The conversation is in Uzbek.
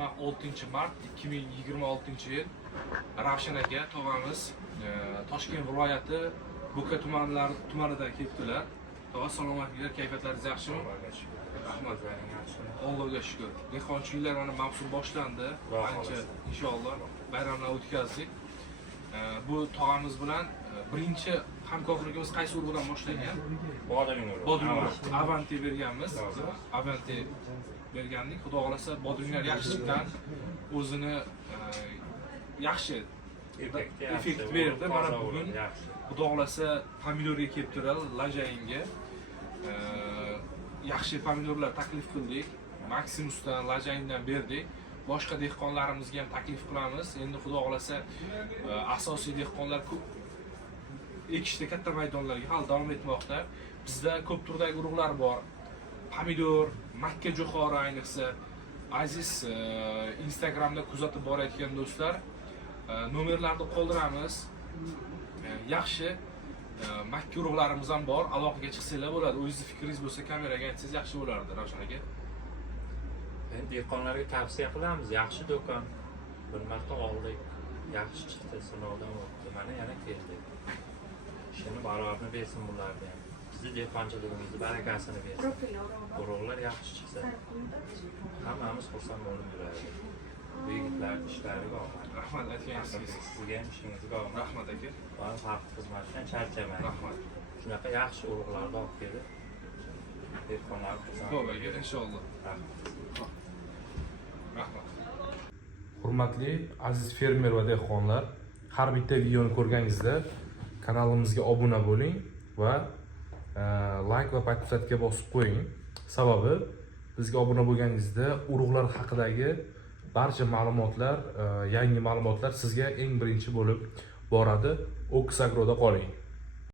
26 mart 2026-yil Ravshan aka tog'amiz Toshkent viloyati Bo'ka tumanidan kelibdilar. Tog'a salomatliklar, kayfiyatlaringiz yaxshimi? Rahmat. Allohga shukr. Dehqonchiliklar mana mavsum boshlandi. Ancha inshaalloh bayramlar o'tkazdik. Bu tog'amiz bilan birinchi hamkorligimiz qaysi urug'dan boshlangan? Bodring. Avanti berganmiz. Avanti bergandik. Xudo xolasa bodringlar yaxshi chiqqan. O'zini yaxshi effekt berdi. Mana bugun Xudo xolasa pomidorga kelibdilar, Lajayinga. Yaxshi pomidorlar taklif qildik. Maximusdan, Lajayindan berdik. Boshqa dehqonlarimizga ham taklif qilamiz. Endi Xudo xolasa asosiy dehqonlar ko'p ekishda katta maydonlarga hali davom etmoqda. Bizda ko'p turdagi urug'lar bor. Pomidor, makka jo'xori ayniqsa aziz Instagramda kuzatib borayotgan do'stlar, nomerlarni qoldiramiz. Yaxshi makka urug'larimiz ham bor. Aloqaga chiqsanglar bo'ladi. O'zingiz fikringiz bo'lsa kameraga aytsangiz yaxshi bo'lardi, Ravshan aka. Dehqonlarga tavsiya qilamiz, yaxshi do'kon. Bir marta oldik, yaxshi chiqdi, sinovdan o'tdi. Mana yana keldik. Ishini barobarni bersin bularga ham. Bizni dehqonchiligimizni barakasini bersin. Urug'lar yaxshi chiqsa, hammamiz xursand bo'lib yuraylik. Bu yigitlarning ishlariga omad. Rahmat aytganingiz. Sizga ham ishingizga omad. Rahmat aka. Mana xalq xizmatidan charchamang. Rahmat. Shunaqa yaxshi urug'larni olib kelib, dehqonlarni xursand Xo'p aka, inshaalloh. Rahmat. Hurmatli aziz fermer va dehqonlar, har bitta videoni ko'rganingizda kanalimizga obuna bo'ling va like va podpisatsiyaga bosib qo'ying. Sababi bizga obuna bo'lganingizda urug'lar haqidagi barcha ma'lumotlar, yangi ma'lumotlar sizga eng birinchi bo'lib boradi. Oks Agroda qoling.